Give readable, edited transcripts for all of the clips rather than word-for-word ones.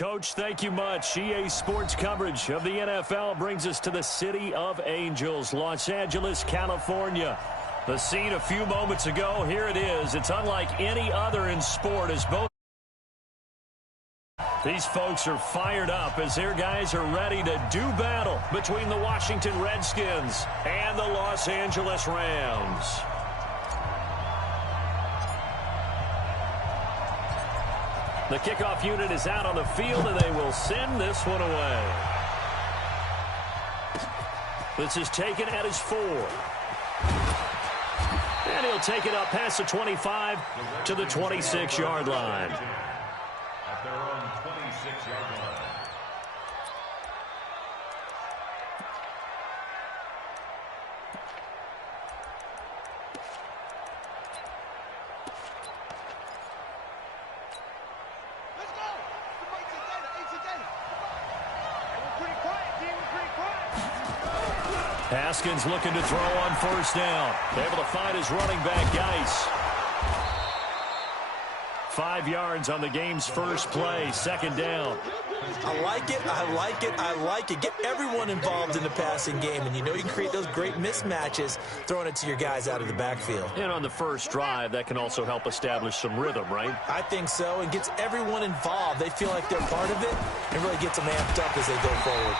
Coach, thank you much. EA Sports coverage of the NFL brings us to the City of Angels, Los Angeles, California. The scene a few moments ago, here it is. It's unlike any other in sport as both these folks are fired up as their guys are ready to do battle between the Washington Redskins and the Los Angeles Rams. The kickoff unit is out on the field, and they will send this one away. This is taken at his 4. And he'll take it up past the 25 to the 26-yard line. At their own 26-yard line. Haskins looking to throw on first down. Able to find his running back, Geis. 5 yards on the game's first play, second down. I like it, I like it, I like it. Get everyone involved in the passing game, and you know you can create those great mismatches throwing it to your guys out of the backfield. And on the first drive, that can also help establish some rhythm, right? I think so, and gets everyone involved. They feel like they're part of it, and really gets them amped up as they go forward.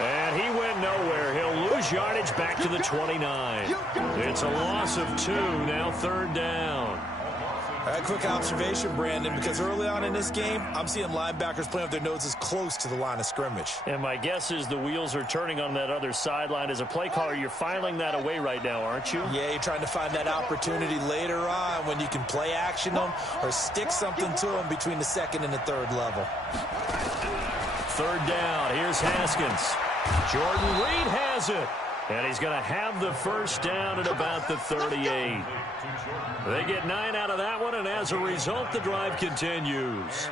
And he went nowhere. He'll lose yardage back to the 29. It's a loss of 2, now third down. All right, quick observation, Brandon, because early on in this game, I'm seeing linebackers playing with their noses close to the line of scrimmage. And my guess is the wheels are turning on that other sideline. As a play caller, you're filing that away right now, aren't you? Yeah, you're trying to find that opportunity later on when you can play action them or stick something to them between the second and the third level. Third down. Here's Haskins. Jordan Reed has it. And he's going to have the first down at about the 38. They get 9 out of that one, and as a result, the drive continues.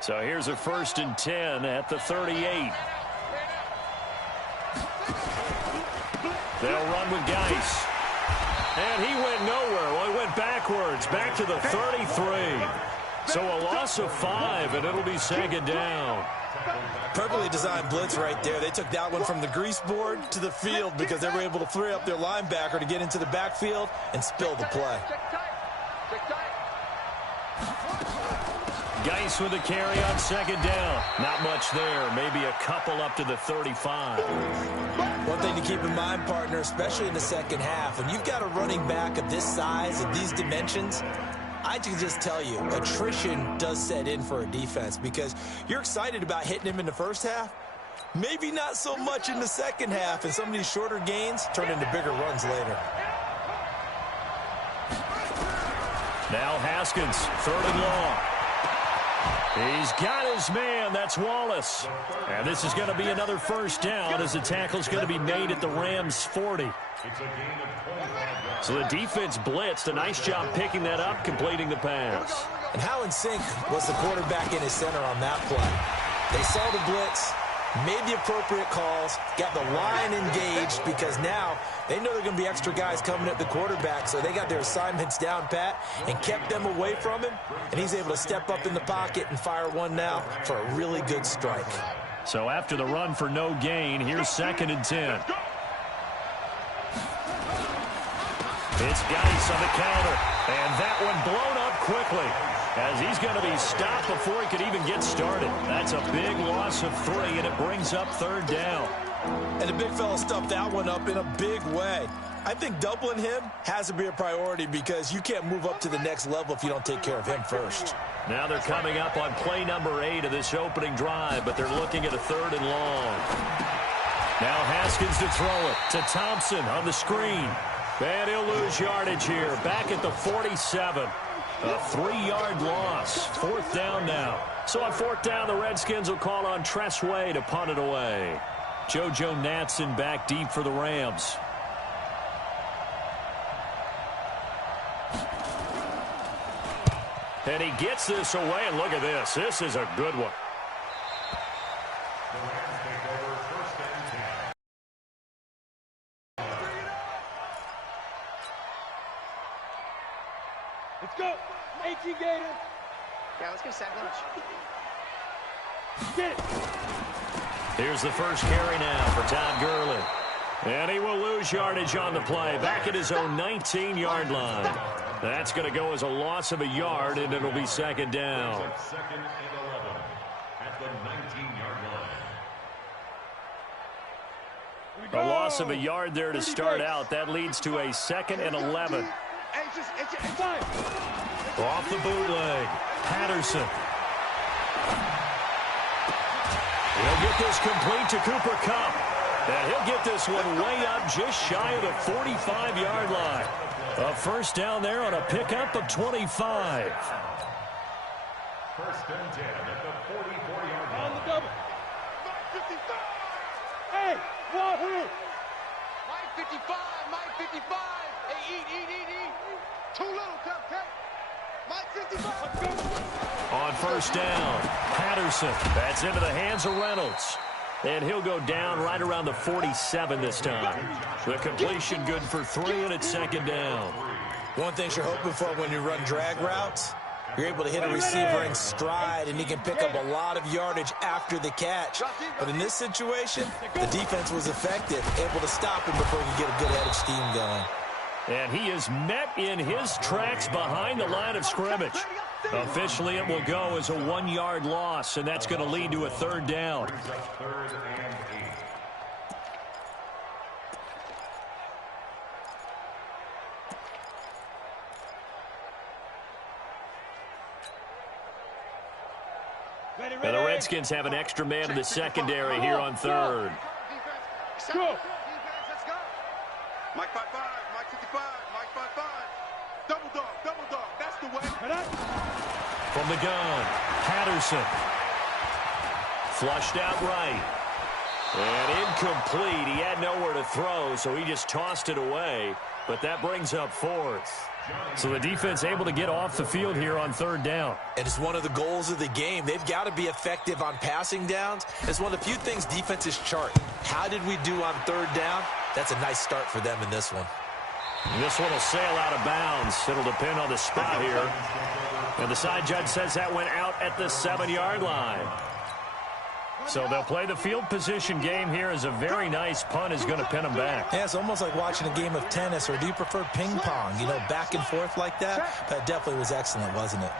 So here's a 1st and 10 at the 38. They'll run with Geis. And he went nowhere. Well, he went backwards, back to the 33. So a loss of 5, and it'll be second down. Perfectly designed blitz right there. They took that one from the grease board to the field because they were able to free up their linebacker to get into the backfield and spill the play. Geis with a carry on second down. Not much there. Maybe a couple up to the 35. One thing to keep in mind, partner, especially in the second half, when you've got a running back of this size, of these dimensions, I can just tell you, attrition does set in for a defense because you're excited about hitting him in the first half. Maybe not so much in the second half, and some of these shorter gains turn into bigger runs later. Now Haskins, 3rd and long. He's got his man. That's Wallace. And this is going to be another first down as the tackle's going to be made at the Rams' 40. So the defense blitzed. A nice job picking that up, completing the pass. And how in sync was the quarterback in his center on that play? They saw the blitz, made the appropriate calls, got the line engaged because now they know there are going to be extra guys coming at the quarterback, so they got their assignments down pat and kept them away from him, and he's able to step up in the pocket and fire one now for a really good strike. So after the run for no gain, here's 2nd and 10. It's Geis on the counter, and that one blown up quickly as he's going to be stopped before he could even get started. That's a big loss of 3, and it brings up 3rd down. And the big fella stuffed that one up in a big way. I think doubling him has to be a priority because you can't move up to the next level if you don't take care of him first. Now they're coming up on play number 8 of this opening drive, but they're looking at a 3rd and long. Now Haskins to throw it to Thompson on the screen. And he'll lose yardage here, back at the 47. A 3-yard loss, 4th down now. So on 4th down, the Redskins will call on Tressway to punt it away. JoJo Natson back deep for the Rams. And he gets this away, and look at this. This is a good one. The Rams take over you, Gator. Yeah, let's get a sack lunch. Get it. Here's the first carry now for Todd Gurley. And he will lose yardage on the play, back at his own 19-yard line. That's going to go as a loss of a yard, and it'll be second down. Second and 11 at the 19-yard line. A loss of a yard there to start out. That leads to a second and 11. Off the bootleg, Patterson. He'll get this complete to Cooper Kupp. And he'll get this one way up just shy of the 45-yard line. A first down there on a pickup of 25. First and 10 at the 44-yard line. On the double. Hey, Wahoo! Mike 55, Mike 55. Hey, eat. Too little, cupcake. Mike 55. On first down, Patterson. That's into the hands of Reynolds. And he'll go down right around the 47 this time. The completion good for 3, and it's second down. One thing you're hoping for when you run drag routes, you're able to hit a receiver in stride, and he can pick up a lot of yardage after the catch. But in this situation, the defense was effective, able to stop him before he could get a good head of steam going. And he is met in his tracks behind the line of scrimmage. Officially, it will go as a 1-yard loss, and that's going to lead to a third down. Third and 8. And the Redskins have an extra man in the secondary here on third. Go. Mike 55, Mike 55, Mike 55. Double dog, that's the way. From the gun, Patterson. Flushed out right. And incomplete. He had nowhere to throw, so he just tossed it away. But that brings up fourth. So the defense able to get off the field here on third down. And it's one of the goals of the game. They've got to be effective on passing downs. It's one of the few things defenses chart. How did we do on third down? That's a nice start for them in this one. This one will sail out of bounds. It'll depend on the spot here. And the side judge says that went out at the 7-yard line. So they'll play the field position game here as a very nice punt is going to pin them back. Yeah, it's almost like watching a game of tennis, or do you prefer ping pong? You know, back and forth like that? That definitely was excellent, wasn't it?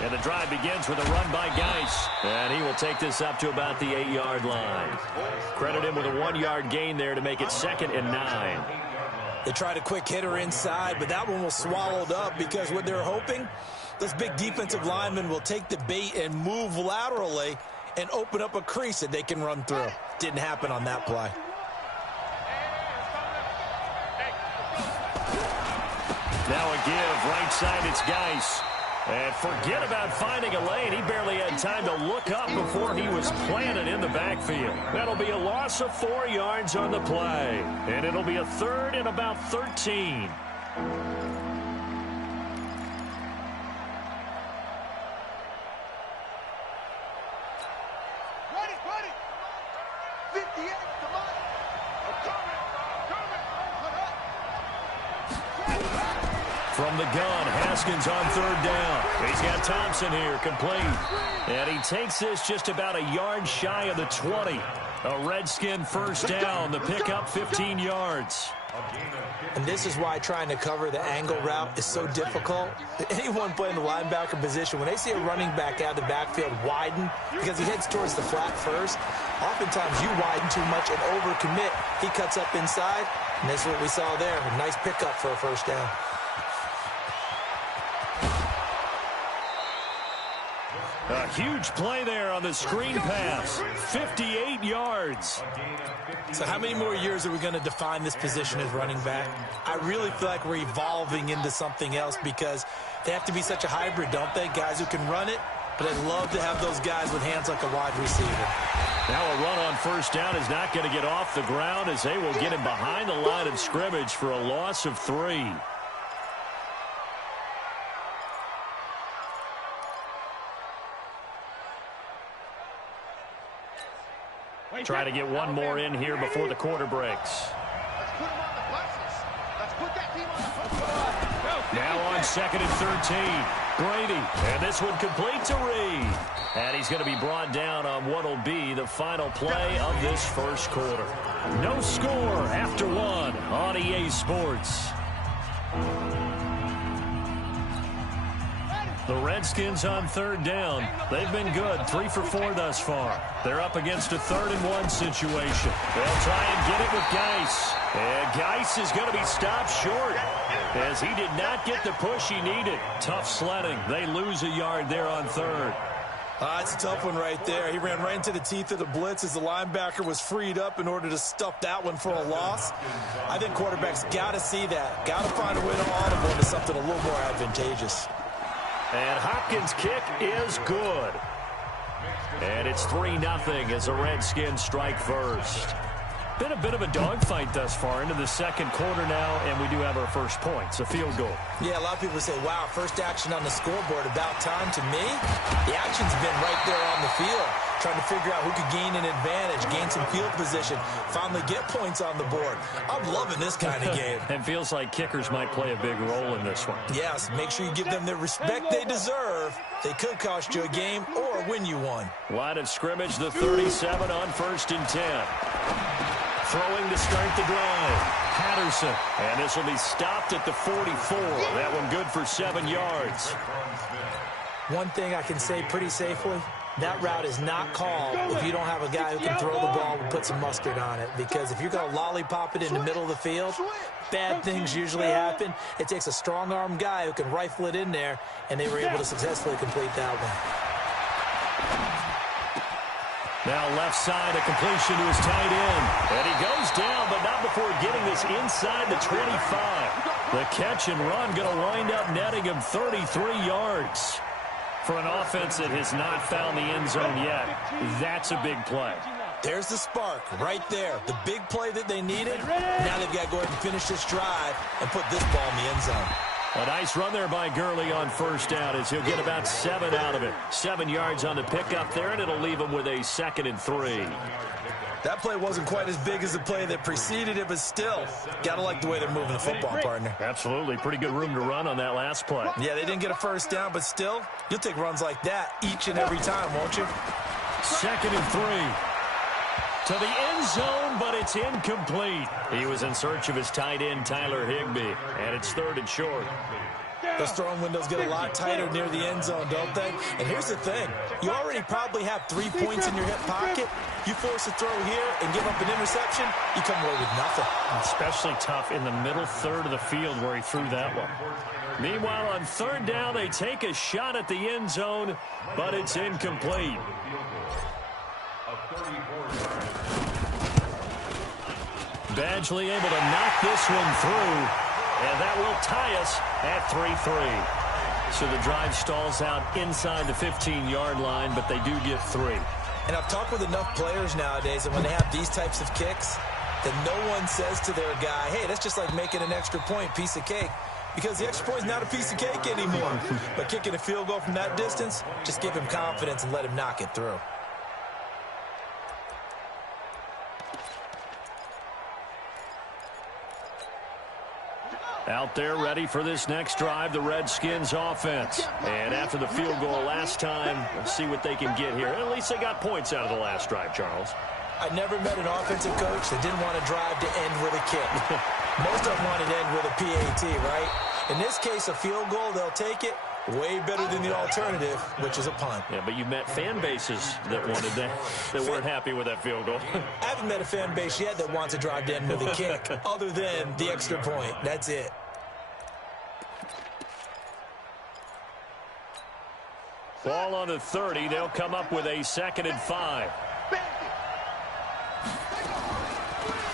And the drive begins with a run by Geis. And he will take this up to about the 8-yard line. Credit him with a 1-yard gain there to make it second and 9. They tried a quick hitter inside, but that one was swallowed up because what they're hoping, those big defensive linemen will take the bait and move laterally and open up a crease that they can run through. Didn't happen on that play. Now a give, right side, it's Geis. And forget about finding a lane. He barely had time to look up before he was planted in the backfield. That'll be a loss of 4 yards on the play. And it'll be a third and about 13. Ready. 58, come on. From the gun, Haskins on third down. He's got Thompson here, complete. And he takes this just about a yard shy of the 20. A Redskin first down, the pickup 15 yards. And this is why trying to cover the angle route is so difficult. Anyone playing the linebacker position, when they see a running back out of the backfield widen because he heads towards the flat first, oftentimes you widen too much and overcommit. He cuts up inside, and that's what we saw there. A nice pickup for a first down. A huge play there on the screen pass. 58 yards. So how many more years are we going to define this position as running back? I really feel like we're evolving into something else because they have to be such a hybrid, don't they? Guys who can run it, but I'd love to have those guys with hands like a wide receiver. Now a run on first down is not going to get off the ground as they will get him behind the line of scrimmage for a loss of 3. Try to get one more in here before the quarter breaks. Let's put him on the buses. Let's put that team on the football. Now on 2nd and 13. Brady, and this one complete to Reed. And he's going to be brought down on what will be the final play of this first quarter. No score after one on EA Sports. The Redskins on 3rd down. They've been good, 3 for 4 thus far. They're up against a 3rd and 1 situation. They'll try and get it with Geis. And Geis is going to be stopped short as he did not get the push he needed. Tough sledding. They lose a yard there on 3rd. It's a tough one right there. He ran right into the teeth of the blitz as the linebacker was freed up in order to stuff that one for a loss. I think quarterbacks got to see that. Got to find a way to audible into something a little more advantageous. And Hopkins' kick is good. And it's 3-0 as the Redskins strike first. Been a bit of a dogfight thus far into the second quarter now, and we do have our first points, a field goal. Yeah, a lot of people say, wow, first action on the scoreboard, about time. To me, the action's been right there on the field, trying to figure out who could gain an advantage, gain some field position, finally get points on the board. I'm loving this kind of game. It feels like kickers might play a big role in this one. Yes, make sure you give them the respect they deserve. They could cost you a game or win you one. Line of scrimmage, the 37 on 1st and 10. Throwing to start the drive. Patterson. And this will be stopped at the 44. That one good for 7 yards. One thing I can say pretty safely, that route is not called if you don't have a guy who can throw the ball and put some mustard on it. Because if you're going to lollipop it in the middle of the field, bad things usually happen. It takes a strong-arm guy who can rifle it in there, and they were able to successfully complete that one. Now left side, a completion to his tight end. And he goes down, but not before getting this inside the 25. The catch and run going to wind up netting him 33 yards. For an offense that has not found the end zone yet, that's a big play. There's the spark right there. The big play that they needed. Now they've got to go ahead and finish this drive and put this ball in the end zone. A nice run there by Gurley on first down as he'll get about 7 out of it. 7 yards on the pickup there, and it'll leave him with a 2nd and 3. That play wasn't quite as big as the play that preceded it, but still, got to like the way they're moving the football, partner. Absolutely. Pretty good room to run on that last play. Yeah, they didn't get a first down, but still, you'll take runs like that each and every time, won't you? 2nd and 3. To the end zone, but it's incomplete. He was in search of his tight end, Tyler Higbee, and it's 3rd and short. Those throwing windows get a lot tighter near the end zone, don't they? And here's the thing. You already probably have 3 points in your hip pocket. You force a throw here and give up an interception, you come away with nothing. Especially tough in the middle third of the field where he threw that one. Meanwhile, on 3rd down, they take a shot at the end zone, but it's incomplete. Badgley able to knock this one through, and that will tie us at 3-3. So the drive stalls out inside the 15-yard line, but they do get 3. And I've talked with enough players nowadays, and when they have these types of kicks, that no one says to their guy, hey, that's just like making an extra point, piece of cake. Because the extra point is not a piece of cake anymore. But kicking a field goal from that distance, just give him confidence and let him knock it through. Out there ready for this next drive, the Redskins offense. And after the field goal last time, let's see what they can get here. At least they got points out of the last drive, Charles. I never met an offensive coach that didn't want to drive to end with a kick. Most of them wanted to end with a PAT, right? In this case, a field goal, they'll take it. Way better than the alternative, which is a punt. Yeah, but you met fan bases that wanted that weren't happy with that field goal. I haven't met a fan base yet that wants to drive to end with a kick, other than the extra point. That's it. Ball on the 30. They'll come up with a 2nd and 5.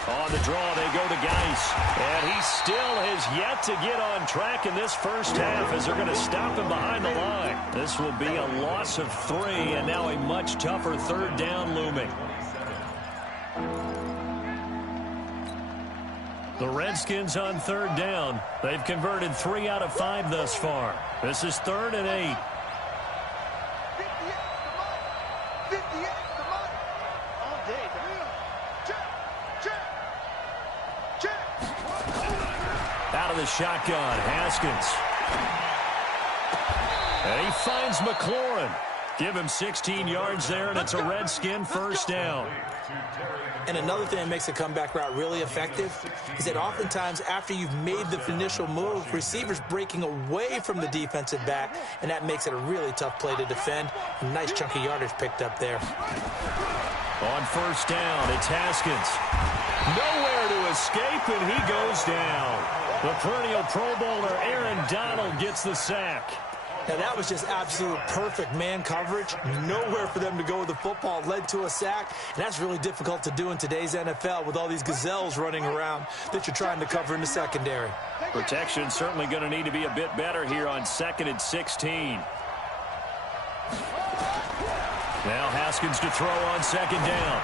On the draw, they go to Geis. And he still has yet to get on track in this first half as they're going to stop him behind the line. This will be a loss of 3, and now a much tougher 3rd down looming. The Redskins on 3rd down. They've converted 3 out of 5 thus far. This is 3rd and 8. Out of the shotgun, Haskins. And he finds McLaurin. Give him 16 yards there, and it's a Redskin first down. And another thing that makes a comeback route really effective is that oftentimes after you've made the initial move, receivers breaking away from the defensive back, and that makes it a really tough play to defend. A nice chunk of yardage picked up there. On first down, it's Haskins. Nowhere to escape, and he goes down. The perennial Pro Bowler Aaron Donald gets the sack. Now, that was just absolute perfect man coverage. Nowhere for them to go with the football. Led to a sack, and that's really difficult to do in today's NFL with all these gazelles running around that you're trying to cover in the secondary. Protection certainly going to need to be a bit better here on 2nd and 16. Now Haskins to throw on 2nd down.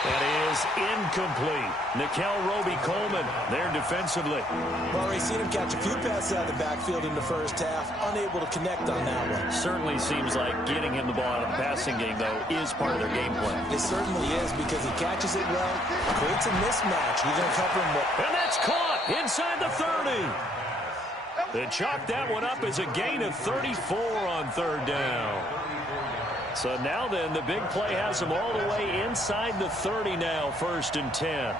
That is incomplete. Nickel Roby-Coleman there defensively. We've already seen him catch a few passes out of the backfield in the first half. Unable to connect on that one. Certainly seems like getting him the ball out of the passing game, though, is part of their game plan. It certainly is because he catches it well, creates a mismatch. You're going to cover him well. And that's caught inside the 30. They chalk that one up as a gain of 34 on 3rd down. So now then, the big play has them all the way inside the 30 now, 1st and 10.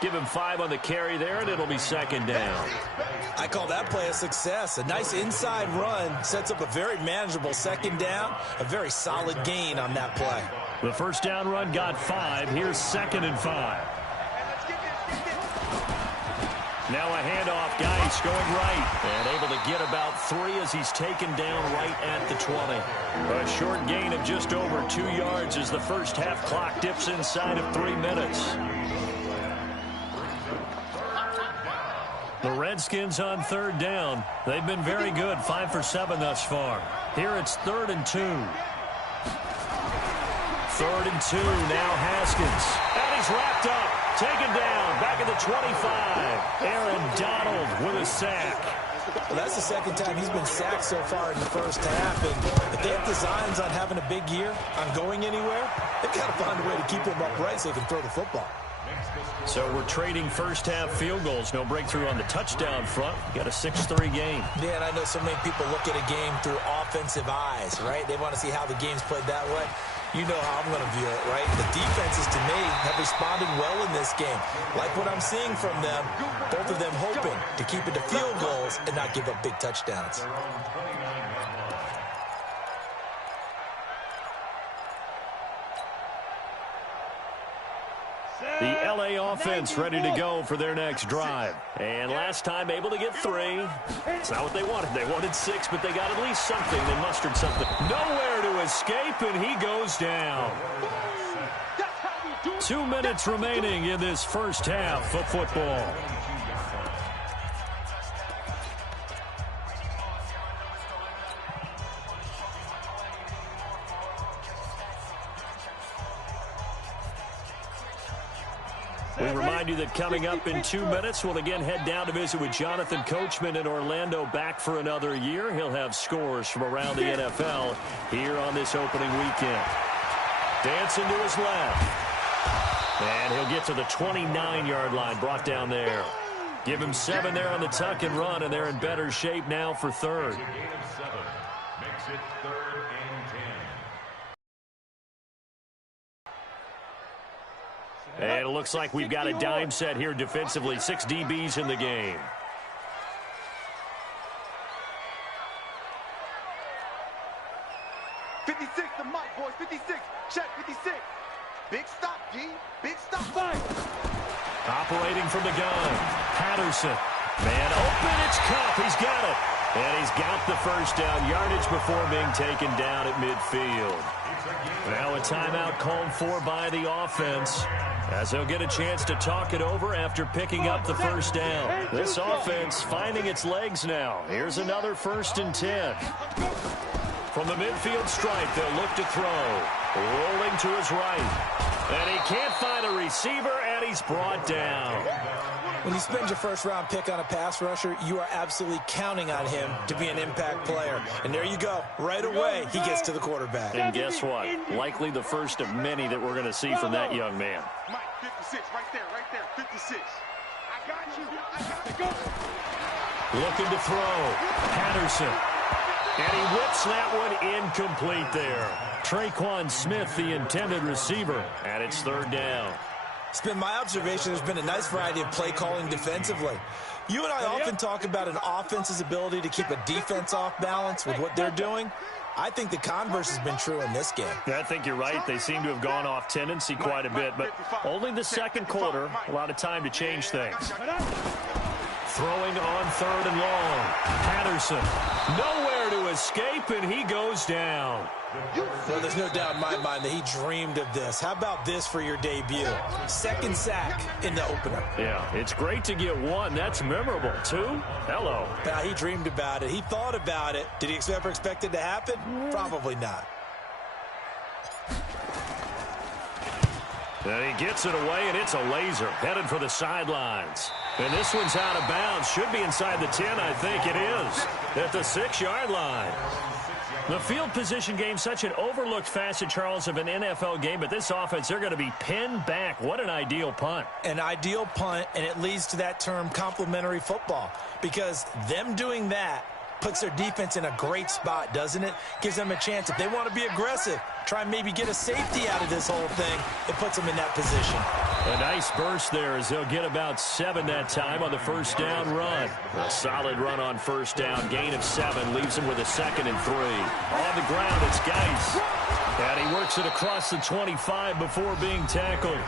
Give him 5 on the carry there, and it'll be 2nd down. I call that play a success. A nice inside run sets up a very manageable 2nd down. A very solid gain on that play. The first down run got 5. Here's 2nd and 5. Now a handoff. Geis going right. And able to get about 3 as he's taken down right at the 20. A short gain of just over 2 yards as the first half clock dips inside of 3 minutes. The Redskins on 3rd down. They've been very good. 5 for 7 thus far. Here it's 3rd and 2. 3rd and 2. Now Haskins. And he's wrapped up. Taken down. Back at the 25. Aaron Donald with a sack. Well, that's the 2nd time he's been sacked so far in the first half. And if they have designs on having a big year, on going anywhere, they've got to find a way to keep him upright so they can throw the football. So we're trading first half field goals. No breakthrough on the touchdown front. Got a 6-3 game. Yeah, and I know so many people look at a game through offensive eyes, right? They want to see how the game's played that way. You know how I'm going to view it, right? The defenses, to me, have responded well in this game. Like what I'm seeing from them, both of them hoping to keep it to field goals and not give up big touchdowns. The LA offense ready to go for their next drive. And last time able to get 3. It's not what they wanted. They wanted 6, but they got at least something. They mustered something. Nowhere to escape, and he goes down. 2 minutes remaining in this first half of football. We remind you that coming up in 2 minutes, we'll again head down to visit with Jonathan Coachman in Orlando, back for another year. He'll have scores from around the NFL here on this opening weekend. Dancing to his left. And he'll get to the 29-yard line, brought down there. Give him 7 there on the tuck and run, and they're in better shape now for 3rd. Makes it 3rd and 10. And it looks like we've got a dime set here defensively. 6 DBs in the game. The mic, boys. 56. Check 56. Big stop, G. Big stop. Fight. Operating from the gun. Patterson. Man open. It's Cup. He's got it. And he's got the first down. Yardage before being taken down at midfield. Now a timeout called for by the offense, as they'll get a chance to talk it over after picking up the first down. This offense finding its legs now. Here's another 1st and 10. From the midfield stripe, they'll look to throw. Rolling to his right. And he can't find a receiver, and And he's brought down. When you spend your first-round pick on a pass rusher, you are absolutely counting on him to be an impact player. And there you go. Right away, he gets to the quarterback. And guess what? Likely the first of many that we're going to see from that young man. Mike, 56, right there, 56. I got you. Looking to throw. Patterson. And he whips that one incomplete there. Traquan Smith, the intended receiver, and it's third down. It's been my observation there's been a nice variety of play calling defensively. You and I often talk about an offense's ability to keep a defense off balance with what they're doing. I think the converse has been true in this game. Yeah, I think you're right. They seem to have gone off tendency quite a bit, but only the second quarter, a lot of time to change things. Throwing on third and long. Patterson, nowhere to escape, and he goes down. Well, there's no doubt in my mind that he dreamed of this. How about this for your debut? Second sack in the opener. Yeah, it's great to get one. That's memorable. Two? Hello. Now, he dreamed about it. He thought about it. Did he ever expect it to happen? Probably not. And he gets it away, and it's a laser. Headed for the sidelines. And this one's out of bounds. Should be inside the 10, I think it is. At the 6-yard line. The field position game, such an overlooked facet, Charles, of an NFL game. But this offense, they're going to be pinned back. What an ideal punt. An ideal punt, and it leads to that term complementary football. Because them doing that puts their defense in a great spot, doesn't it? Gives them a chance. If they want to be aggressive, try and maybe get a safety out of this whole thing, it puts them in that position. A nice burst there as they'll get about 7 that time on the first down run. A solid run on first down. Gain of 7 leaves him with a 2nd and 3. On the ground, it's Geis. And he works it across the 25 before being tackled.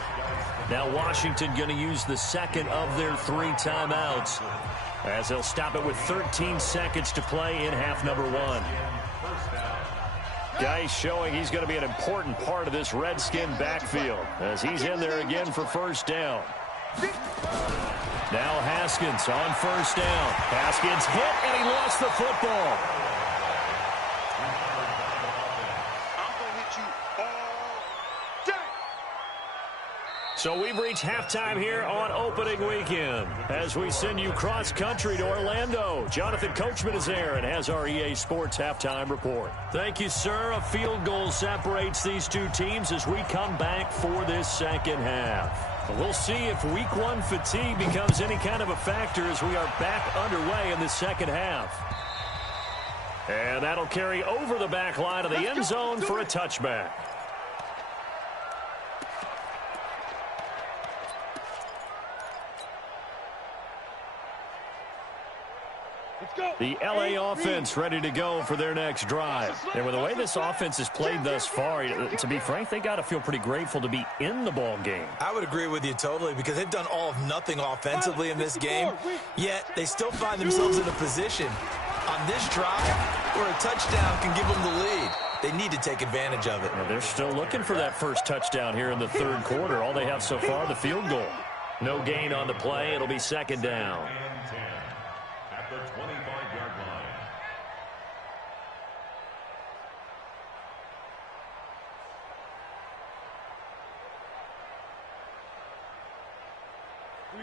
Now Washington going to use the second of their 3 timeouts as they'll stop it with 13 seconds to play in half number 1. Geis showing he's going to be an important part of this Redskin backfield as he's in there again for first down. Now Haskins on first down. Haskins hit, and he lost the football. I'm going to hit you all day. So we've reached halftime here on opening weekend as we send you cross-country to Orlando. Jonathan Coachman is there and has our EA Sports halftime report. Thank you, sir. A field goal separates these two teams as we come back for this second half. We'll see if Week 1 fatigue becomes any kind of a factor as we are back underway in the second half. And that'll carry over the back line of the end zone for a touchback. The LA offense ready to go for their next drive. And with the way this offense has played thus far, to be frank, they got to feel pretty grateful to be in the ball game. I would agree with you totally because they've done all of nothing offensively in this game, yet they still find themselves in a position on this drive where a touchdown can give them the lead. They need to take advantage of it. Well, they're still looking for that first touchdown here in the third quarter. All they have so far, the field goal. No gain on the play. It'll be second down. At the 25-yard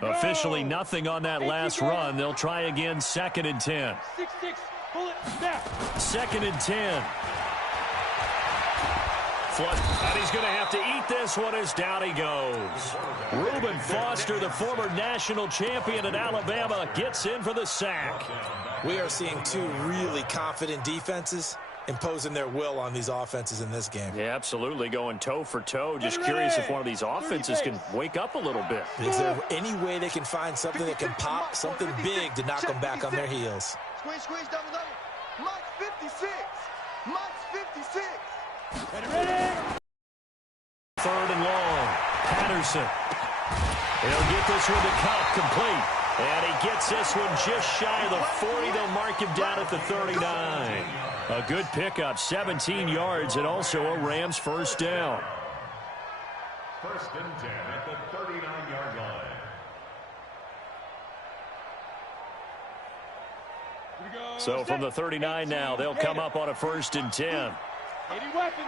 line. Officially nothing on that last run. They'll try again, 2nd and 10. 6-6, pull it, snap. 2nd and 10. And he's going to have to eat this one as down he goes. Reuben Foster, the former national champion at Alabama, gets in for the sack. We are seeing two really confident defenses imposing their will on these offenses in this game. Yeah, absolutely, going toe for toe. Just curious if one of these offenses can wake up a little bit. Is there any way they can find something that can pop, something big to knock them back on their heels? Squeeze, double. Mike's 56. Mike's 56. Ready? 3rd and long. Patterson. He'll get this one to Cup complete. And he gets this one just shy of the 40. They'll mark him down at the 39. A good pickup, 17 yards, and also a Rams first down. 1st and 10 at the 39-yard line. So from the 39 now, they'll come up on a 1st and 10. 80 weapons.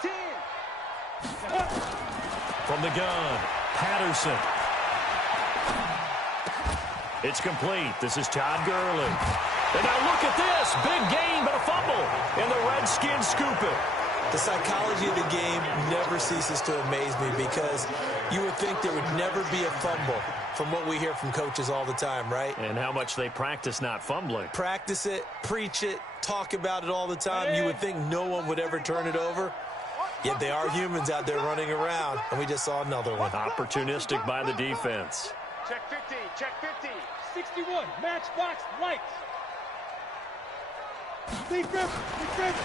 10. From the gun, Patterson. It's complete. This is Todd Gurley. And now look at this. Big gain, but a fumble. And the Redskins scoop it. The psychology of the game never ceases to amaze me because you would think there would never be a fumble from what we hear from coaches all the time, right? And how much they practice not fumbling. Practice it, preach it, talk about it all the time. You would think no one would ever turn it over. Yet they are humans out there running around, and we just saw another one. Opportunistic by the defense. Check 50, check 50. 61, matchbox lights. Big grip, big grip.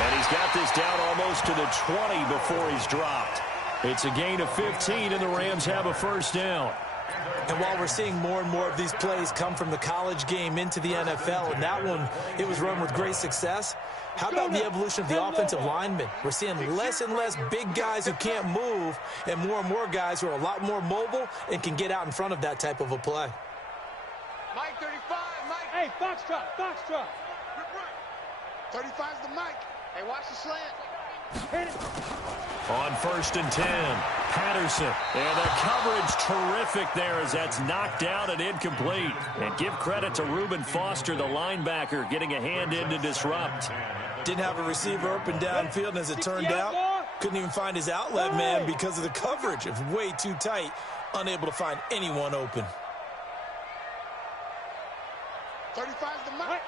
And he's got this down almost to the 20 before he's dropped. It's a gain of 15, and the Rams have a first down. And while we're seeing more and more of these plays come from the college game into the NFL, and that one, it was run with great success, how about the evolution of the offensive linemen? We're seeing less and less big guys who can't move and more guys who are a lot more mobile and can get out in front of that type of a play. Mike 35, Mike. Hey, foxtrot, foxtrot. 35's the Mike. Hey, watch the slant. Hit it. On 1st and 10, Patterson. And the coverage terrific there as that's knocked down and incomplete. And give credit to Reuben Foster, the linebacker, getting a hand in to disrupt. Didn't have a receiver open downfield, and as it turned out, couldn't even find his outlet man because of the coverage. It was way too tight, unable to find anyone open. 35's the Mike.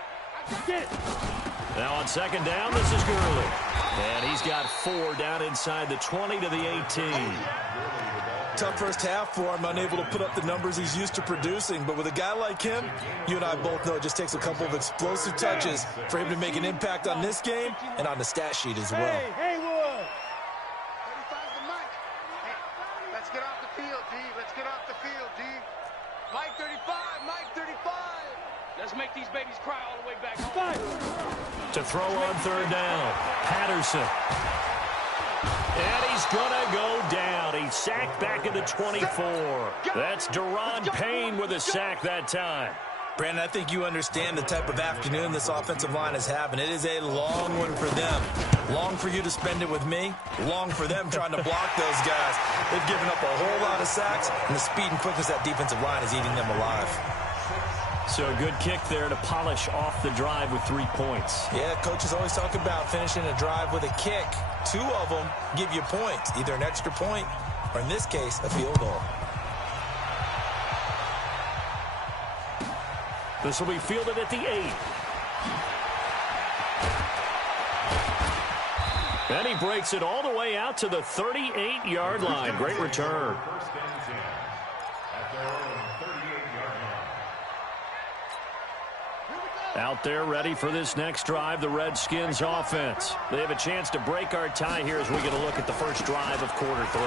Get it. Now on 2nd down, this is Gurley. And he's got 4 down inside the 20 to the 18. Tough first half for him, unable to put up the numbers he's used to producing. But with a guy like him, you and I both know it just takes a couple of explosive touches for him to make an impact on this game and on the stat sheet as well. Hey, Haywood. 35's the Mike. Hey, let's get off the field, D. Let's get off the field, D. Mike 35, Mike 35. Let's make these babies cry all the way back home. To throw on 3rd down, Patterson. And he's going to go down. He's sacked back at the 24. That's Deron Payne with a sack that time. Brandon, I think you understand the type of afternoon this offensive line is having. It is a long one for them. Long for you to spend it with me. Long for them trying to block those guys. They've given up a whole lot of sacks, and the speed and quickness of that defensive line is eating them alive. So a good kick there to polish off the drive with 3 points. Yeah, coaches always talk about finishing a drive with a kick. 2 of them give you points, either an extra point or, in this case, a field goal. This will be fielded at the 8. And he breaks it all the way out to the 38-yard line. Great return. Out there ready for this next drive, the Redskins offense. They have a chance to break our tie here as we get a look at the first drive of quarter 3.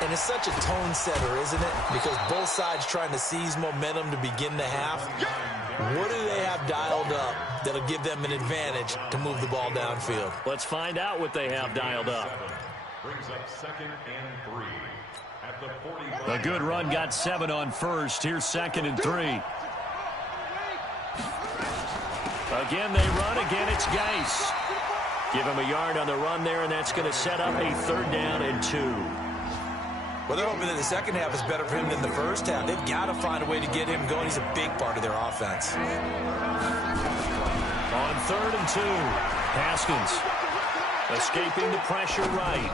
And it's such a tone setter, isn't it? Because both sides trying to seize momentum to begin the half. What do they have dialed up that'll give them an advantage to move the ball downfield? Let's find out what they have dialed up. Brings up 2nd and 3 at the 40. A good run got 7 on 1st. Here's 2nd and 3. Again, they run. Again, it's Geis. Give him a yard on the run there, and that's going to set up a 3rd down and 2. Well, they're hoping that the second half is better for him than the first half. They've got to find a way to get him going. He's a big part of their offense. On 3rd and 2, Haskins escaping the pressure right.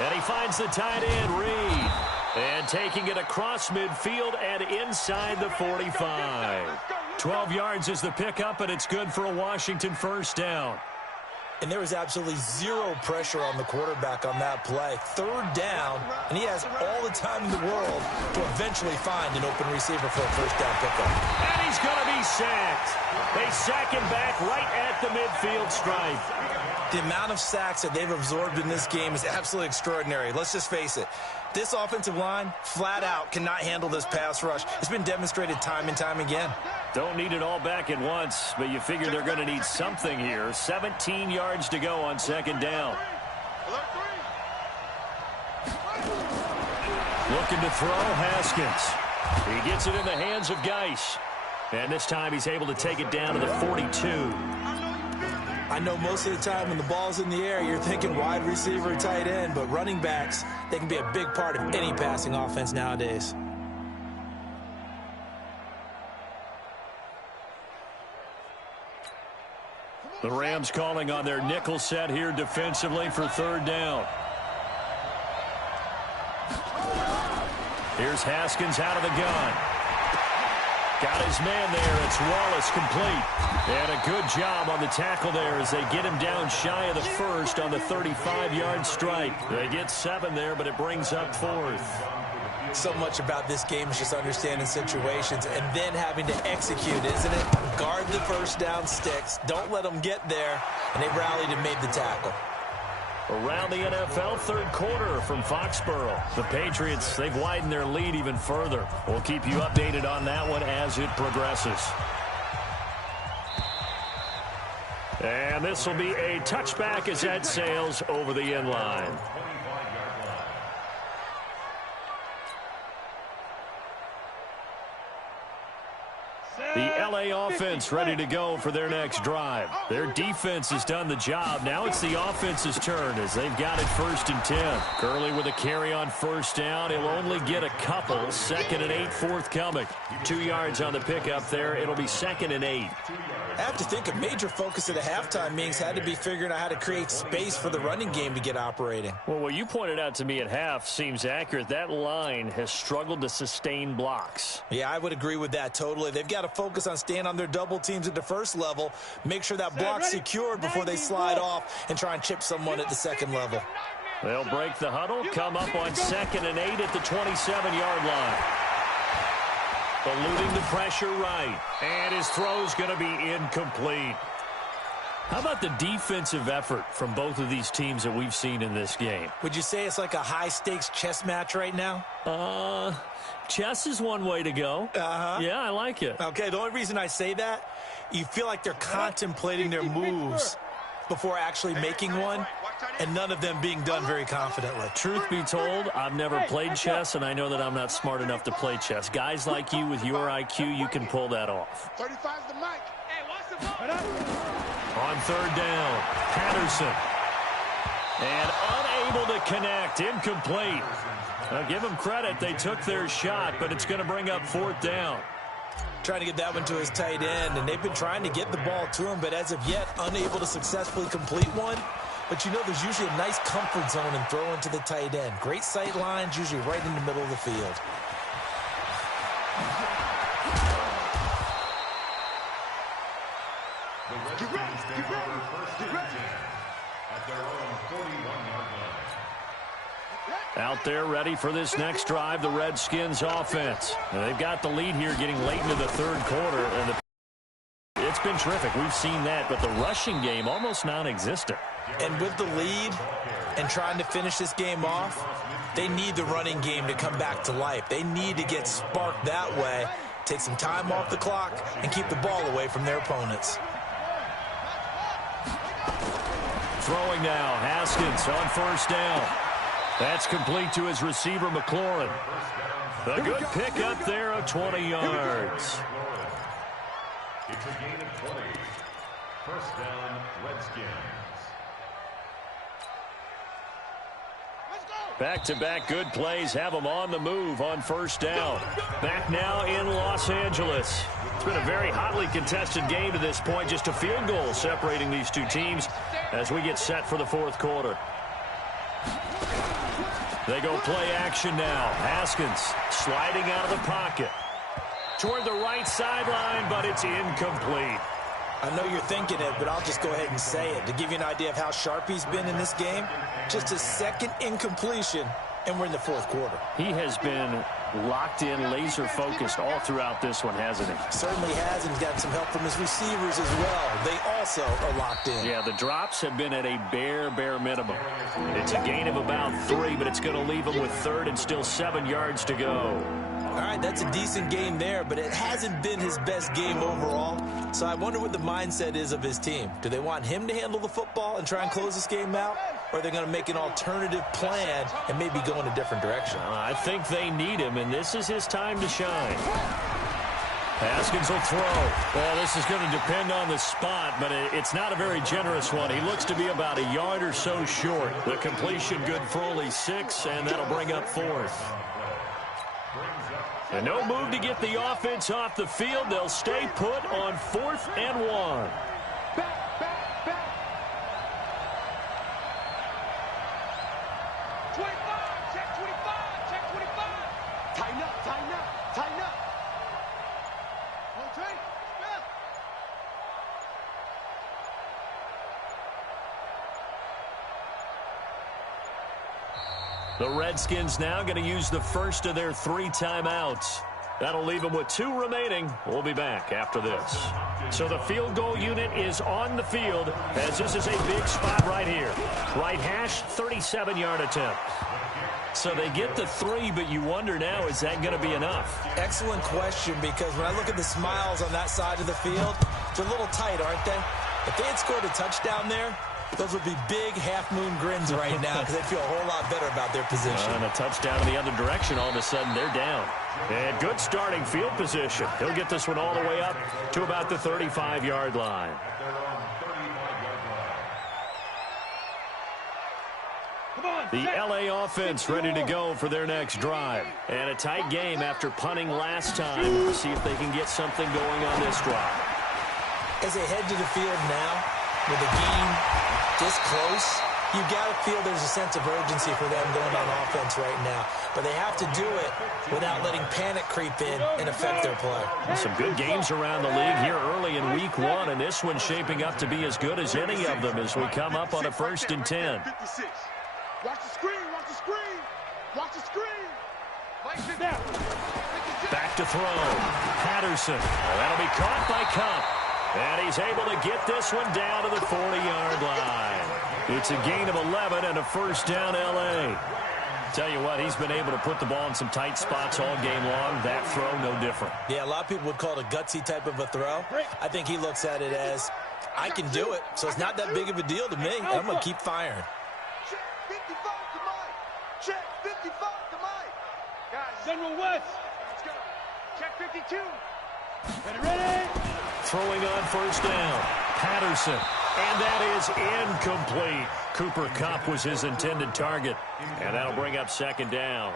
And he finds the tight end, Reed. And taking it across midfield and inside the 45. 12 yards is the pickup, and it's good for a Washington first down. And there was absolutely 0 pressure on the quarterback on that play. 3rd down, and he has all the time in the world to eventually find an open receiver for a first down pickup. And he's going to be sacked. They sack him back right at the midfield stripe. The amount of sacks that they've absorbed in this game is absolutely extraordinary. Let's just face it. This offensive line, flat out, cannot handle this pass rush. It's been demonstrated time and time again. Don't need it all back at once, but you figure they're going to need something here. 17 yards to go on 2nd down. Looking to throw, Haskins. He gets it in the hands of Geis. And this time he's able to take it down to the 42. I know most of the time when the ball's in the air, you're thinking wide receiver, tight end, but running backs, they can be a big part of any passing offense nowadays. The Rams calling on their nickel set here defensively for third down. Here's Haskins out of the gun. Got his man there. It's Wallace complete. And a good job on the tackle there as they get him down shy of the first on the 35-yard strike. They get 7 there, but it brings up 4th. So much about this game is just understanding situations and then having to execute, isn't it? Guard the first down sticks. Don't let them get there. And they rallied and made the tackle. Around the NFL, third quarter from Foxborough. The Patriots, they've widened their lead even further. We'll keep you updated on that one as it progresses. And this will be a touchback as that sails over the end line. The LA offense ready to go for their next drive. Their defense has done the job. Now it's the offense's turn as they've got it 1st and 10. Gurley with a carry on first down. He'll only get a couple. 2nd and 8 forthcoming. 2 yards on the pickup there. It'll be 2nd and 8. I have to think a major focus of the halftime meetings had to be figuring out how to create space for the running game to get operating. Well, what you pointed out to me at half seems accurate. That line has struggled to sustain blocks. Yeah, I would agree with that totally. They've got to focus on staying on their double teams at the first level, make sure that block's secured before they slide off and try and chip someone at the second level. They'll break the huddle, come up on 2nd and 8 at the 27-yard line. Eluding the pressure right. And his throw's going to be incomplete. How about the defensive effort from both of these teams that we've seen in this game? Would you say it's like a high-stakes chess match right now? Chess is one way to go. Yeah, I like it. Okay, the only reason I say that, you feel like they're contemplating their moves before actually making one, and none of them being done very confidently. Truth be told, I've never played chess, and I know that I'm not smart enough to play chess. Guys like you with your IQ, you can pull that off. 35's the mic. Hey, watch the ball. On third down, Patterson. And unable to connect, incomplete. Now give them credit, they took their shot, but it's going to bring up 4th down. Trying to get that one to his tight end, and they've been trying to get the ball to him, but as of yet, unable to successfully complete one. But you know there's usually a nice comfort zone in throwing to the tight end. Great sight lines, usually right in the middle of the field. The Redskins take over 1st and 10 at their own 41-yard line. Out there ready for this next drive, the Redskins offense. And they've got the lead here getting late into the third quarter. And it's been terrific. We've seen that, but the rushing game almost non-existent. And with the lead and trying to finish this game off, they need the running game to come back to life. They need to get sparked that way, take some time off the clock, and keep the ball away from their opponents. Throwing now, Haskins on first down. That's complete to his receiver, McLaurin. A good pickup there of 20 yards. It's a gain of 20. 1st down, Redskins. Back-to-back good plays have them on the move on first down. Back now in Los Angeles. It's been a very hotly contested game to this point. Just a field goal separating these two teams as we get set for the 4th quarter. They go play action now. Haskins sliding out of the pocket. Toward the right sideline, but it's incomplete. I know you're thinking it, but I'll just go ahead and say it. To give you an idea of how sharp he's been in this game, just his 2nd incompletion, and we're in the 4th quarter. He has been locked in, laser-focused all throughout this one, hasn't he? Certainly has, and he's got some help from his receivers as well. They also are locked in. Yeah, the drops have been at a bare minimum. It's a gain of about 3, but it's going to leave him with 3rd and still 7 yards to go. All right, that's a decent game there, but it hasn't been his best game overall. So I wonder what the mindset is of his team. Do they want him to handle the football and try and close this game out? Or are they going to make an alternative plan and maybe go in a different direction? I think they need him, and this is his time to shine. Haskins will throw. Well, this is going to depend on the spot, but it's not a very generous one. He looks to be about a yard or so short. The completion good for only 6, and that'll bring up 4th. And no move to get the offense off the field. They'll stay put on 4th and 1. Back, back, back. 25, check 25, check 25. Tighten up, tighten up, tighten up. Hold tight. Yeah. The Redskins now going to use the first of their 3 timeouts. That'll leave them with 2 remaining. We'll be back after this. So the field goal unit is on the field as this is a big spot right here. Right hash, 37-yard attempt. So they get the 3, but you wonder now, is that going to be enough? Excellent question, because when I look at the smiles on that side of the field, they're a little tight, aren't they? If they had scored a touchdown there, those would be big half-moon grins right now because they'd feel a whole lot better about their position. And a touchdown in the other direction, all of a sudden they're down. And good starting field position. He'll get this one all the way up to about the 35-yard line. The LA offense ready to go for their next drive. And a tight game after punting last time. See if they can get something going on this drive. As they head to the field now, with the game this close, you've got to feel there's a sense of urgency for them going on offense right now. But they have to do it without letting panic creep in and affect their play. Some good games around the league here early in week 1, and this one's shaping up to be as good as any of them as we come up on a 1st and 10. 56. Watch the screen, watch the screen. Watch the screen. Back to throw. Patterson. That'll be caught by Cup. And he's able to get this one down to the 40-yard line. It's a gain of 11 and a 1st down L.A. Tell you what, he's been able to put the ball in some tight spots all game long. That throw, no different. Yeah, a lot of people would call it a gutsy type of a throw. I think he looks at it as, I can do it, so it's not that big of a deal to me. I'm going to keep firing. Check 55 to Mike. Check 55 to Mike. Guys, General West. let's go. Check 52. Ready? Throwing on 1st down. Patterson. And that is incomplete. Cooper Kupp was his intended target. And that'll bring up 2nd down.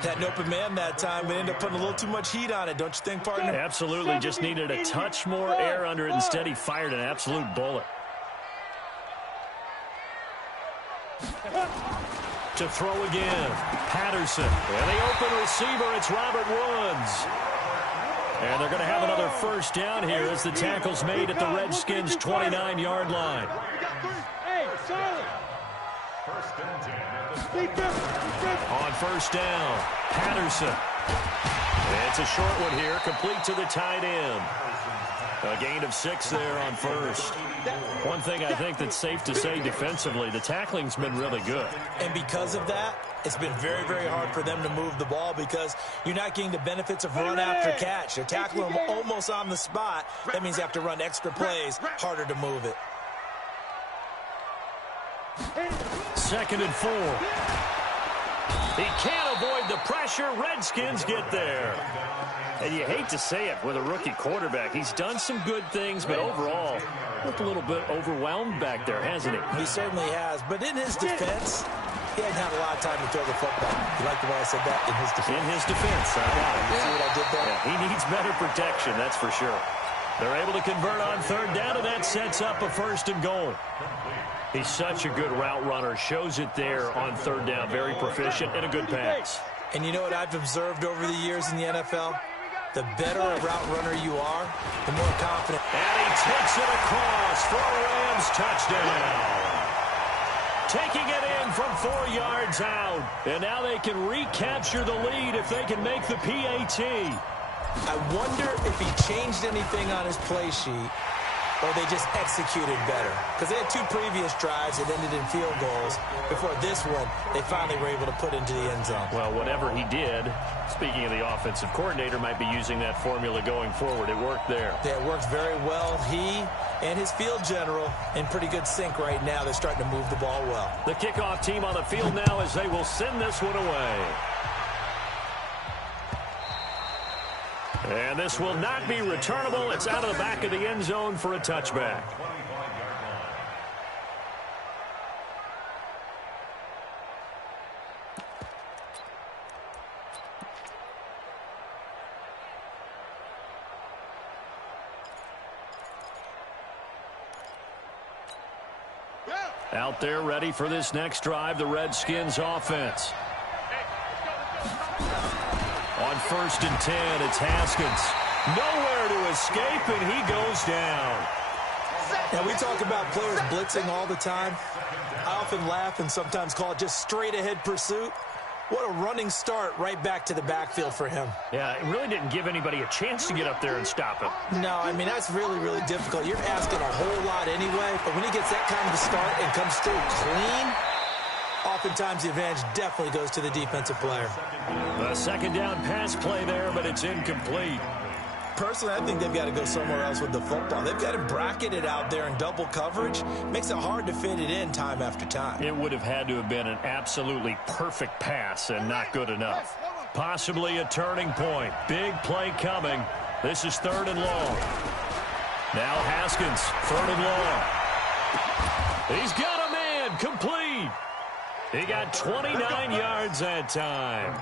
Had an open man that time, but ended up putting a little too much heat on it, don't you think, partner? Absolutely. Just needed a touch more air under it. Instead, he fired an absolute bullet. To throw again. Patterson. And the open receiver, it's Robert Woods. And they're going to have another 1st down here as the tackle's made at the Redskins' 29-yard line. Hey, solid. On 1st down, Patterson. It's a short one here, complete to the tight end. A gain of 6 there on 1st. One thing I think that's safe to say defensively, the tackling's been really good. And because of that, it's been very, very hard for them to move the ball because you're not getting the benefits of run after catch. They're tackling them almost on the spot. That means you have to run extra plays, harder to move it. 2nd and 4. He can't avoid the pressure. Redskins get there. And you hate to say it with a rookie quarterback. He's done some good things, but overall, looked a little bit overwhelmed back there, hasn't he? He certainly has. But in his defense, he hadn't had a lot of time to throw the football. You like the way I said that? In his defense. In his defense, I got it. You see what I did there? Yeah, he needs better protection, that's for sure. They're able to convert on 3rd down, and that sets up a 1st and goal. He's such a good route runner. Shows it there on 3rd down. Very proficient and a good pass. And you know what I've observed over the years in the NFL? The better a route runner you are, the more confident. And he takes it across for a Rams touchdown. Taking it in from 4 yards out. And now they can recapture the lead if they can make the PAT. I wonder if he changed anything on his play sheet or they just executed better. Because they had 2 previous drives that ended in field goals. Before this one, they finally were able to put into the end zone. Well, whatever he did, speaking of the offensive coordinator, might be using that formula going forward. It worked there. Yeah, it works very well. He and his field general in pretty good sync right now. They're starting to move the ball well. The kickoff team on the field now as they will send this one away. And this will not be returnable. It's out of the back of the end zone for a touchback. Out there ready for this next drive, the Redskins offense. On 1st and 10, it's Haskins. Nowhere to escape, and he goes down. Now, we talk about players blitzing all the time. I often laugh and sometimes call it just straight-ahead pursuit. What a running start right back to the backfield for him. Yeah, it really didn't give anybody a chance to get up there and stop him. No, I mean, that's really, really difficult. You're asking a whole lot anyway, but when he gets that kind of a start and comes through clean, oftentimes the advantage definitely goes to the defensive player. The second down pass play there, but it's incomplete. Personally, I think they've got to go somewhere else with the football. They've got to bracket it out there in double coverage. Makes it hard to fit it in time after time. It would have had to have been an absolutely perfect pass and not good enough. Possibly a turning point. Big play coming. This is 3rd and long. Now Haskins, 3rd and long. He's got a man, complete. He got 29 yards that time.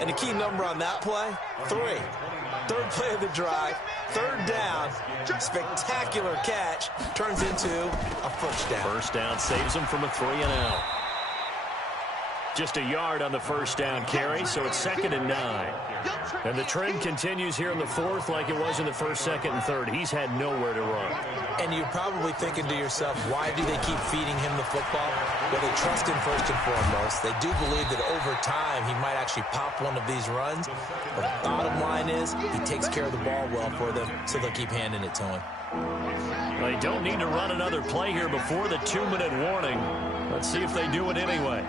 And the key number on that play, 3. 3rd play of the drive, 3rd down, spectacular catch, turns into a first down. First down saves him from a 3-and-out. Just a yard on the first down carry, so it's 2nd and 9. And the trend continues here in the 4th like it was in the 1st, 2nd, and 3rd. He's had nowhere to run. And you're probably thinking to yourself, why do they keep feeding him the football? Well, they trust him first and foremost. They do believe that over time he might actually pop one of these runs. But the bottom line is he takes care of the ball well for them, so they'll keep handing it to him. They don't need to run another play here before the 2-minute warning. Let's see if they do it anyway.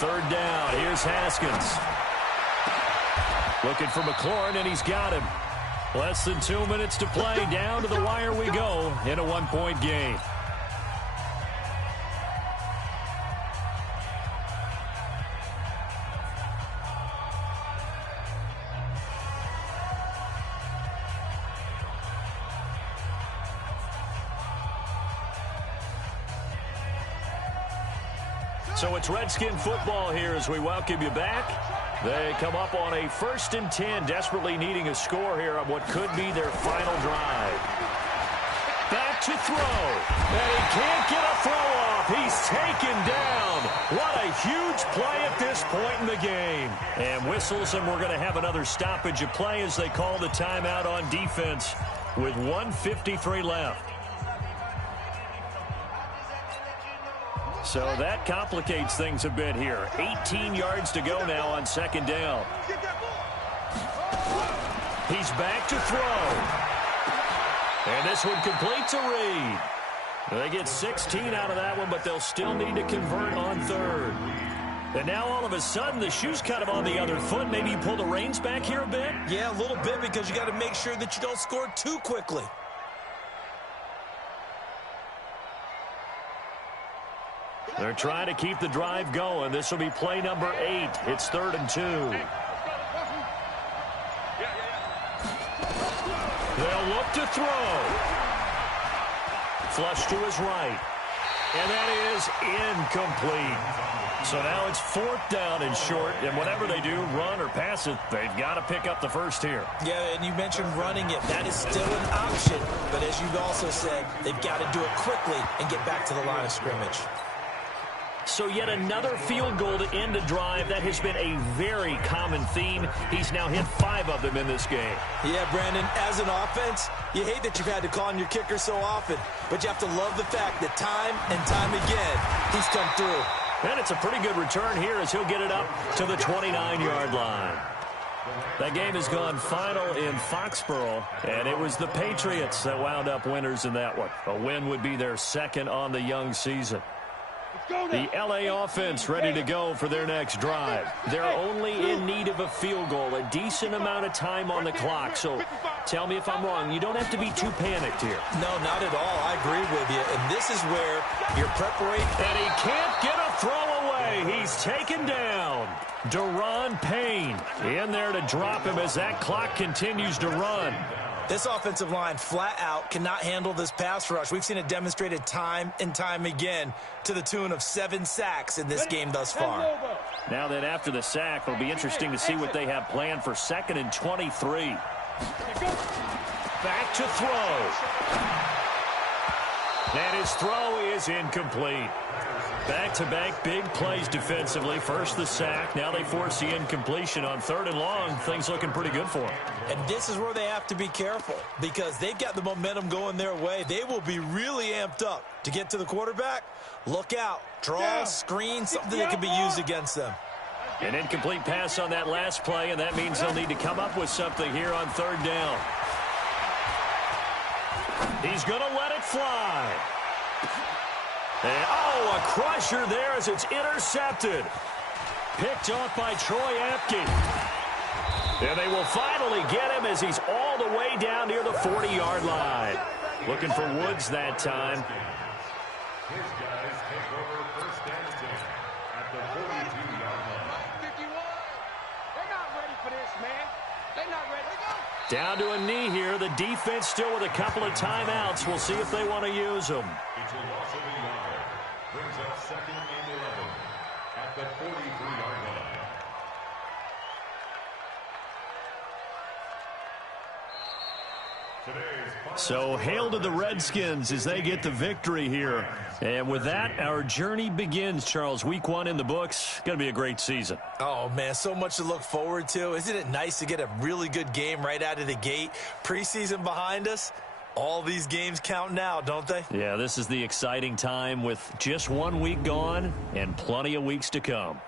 3rd down. Here's Haskins. Looking for McLaurin, and he's got him. Less than 2 minutes to play. Down to the wire we go in a 1-point game. So it's Redskin football here as we welcome you back. They come up on a 1st and 10, desperately needing a score here on what could be their final drive. Back to throw. And he can't get a throw off. He's taken down. What a huge play at this point in the game. And whistles, and we're going to have another stoppage of play as they call the timeout on defense with 1:53 left. So that complicates things a bit here. 18 yards to go now on 2nd down. He's back to throw. And this one completes a read. They get 16 out of that one, but they'll still need to convert on 3rd. And now all of a sudden the shoe's kind of on the other foot. Maybe you pull the reins back here a bit? Yeah, a little bit, because you got to make sure that you don't score too quickly. They're trying to keep the drive going. This will be play number 8. It's 3rd and 2. They'll look to throw. Flush to his right. And that is incomplete. So now it's 4th down and short. And whatever they do, run or pass it, they've got to pick up the first here. Yeah, and you mentioned running it. That is still an option. But as you've also said, they've got to do it quickly and get back to the line of scrimmage. So yet another field goal to end a drive. That has been a very common theme. He's now hit 5 of them in this game. Yeah, Brandon, as an offense, you hate that you've had to call on your kicker so often, but you have to love the fact that time and time again, he's come through. And it's a pretty good return here as he'll get it up to the 29-yard line. That game has gone final in Foxborough, and it was the Patriots that wound up winners in that one. A win would be their 2nd on the young season. The LA offense ready to go for their next drive. They're only in need of a field goal, a decent amount of time on the clock. So tell me if I'm wrong. You don't have to be too panicked here. No, not at all. I agree with you. And this is where your preparation. And he can't get a throw away. away. He's taken down. Deron Payne in there to drop him as that clock continues to run. This offensive line flat out cannot handle this pass rush. We've seen it demonstrated time and time again to the tune of 7 sacks in this game thus far. Now then, after the sack, it'll be interesting to see what they have planned for 2nd and 23. Back to throw. And his throw is incomplete. Back-to-back big plays defensively. First the sack. Now they force the incompletion on 3rd and long. Things looking pretty good for them. And this is where they have to be careful because they've got the momentum going their way. They will be really amped up to get to the quarterback. Look out. Draw, screen, something that can be used against them. An incomplete pass on that last play, and that means they'll need to come up with something here on 3rd down. He's going to let it fly. And, oh, a crusher there as it's intercepted. Picked off by Troy Apke. And they will finally get him as he's all the way down near the 40-yard line. Looking for Woods that time. His guys take over 1st and 10 at the 42-yard line. 51. They're not ready for this, man. They're not ready. Down to a knee here. The defense still with a couple of timeouts. We'll see if they want to use them. It's a loss of a yard. Brings up 2nd and 11 at the 43-yard line. So hail to the Redskins as they get the victory here. And with that, our journey begins, Charles. Week 1 in the books. Going to be a great season. Oh, man, so much to look forward to. Isn't it nice to get a really good game right out of the gate? Preseason behind us. All these games count now, don't they? Yeah, this is the exciting time with just 1 week gone and plenty of weeks to come.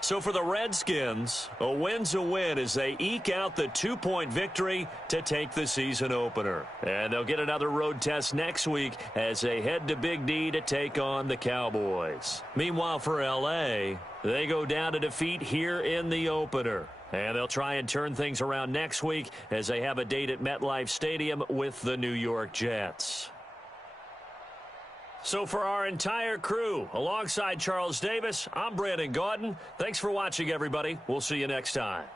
So for the Redskins, a win's a win as they eke out the 2-point victory to take the season opener. And they'll get another road test next week as they head to Big D to take on the Cowboys. Meanwhile, for L.A., they go down to defeat here in the opener. And they'll try and turn things around next week as they have a date at MetLife Stadium with the New York Jets. So for our entire crew, alongside Charles Davis, I'm Brandon Gaudin. Thanks for watching, everybody. We'll see you next time.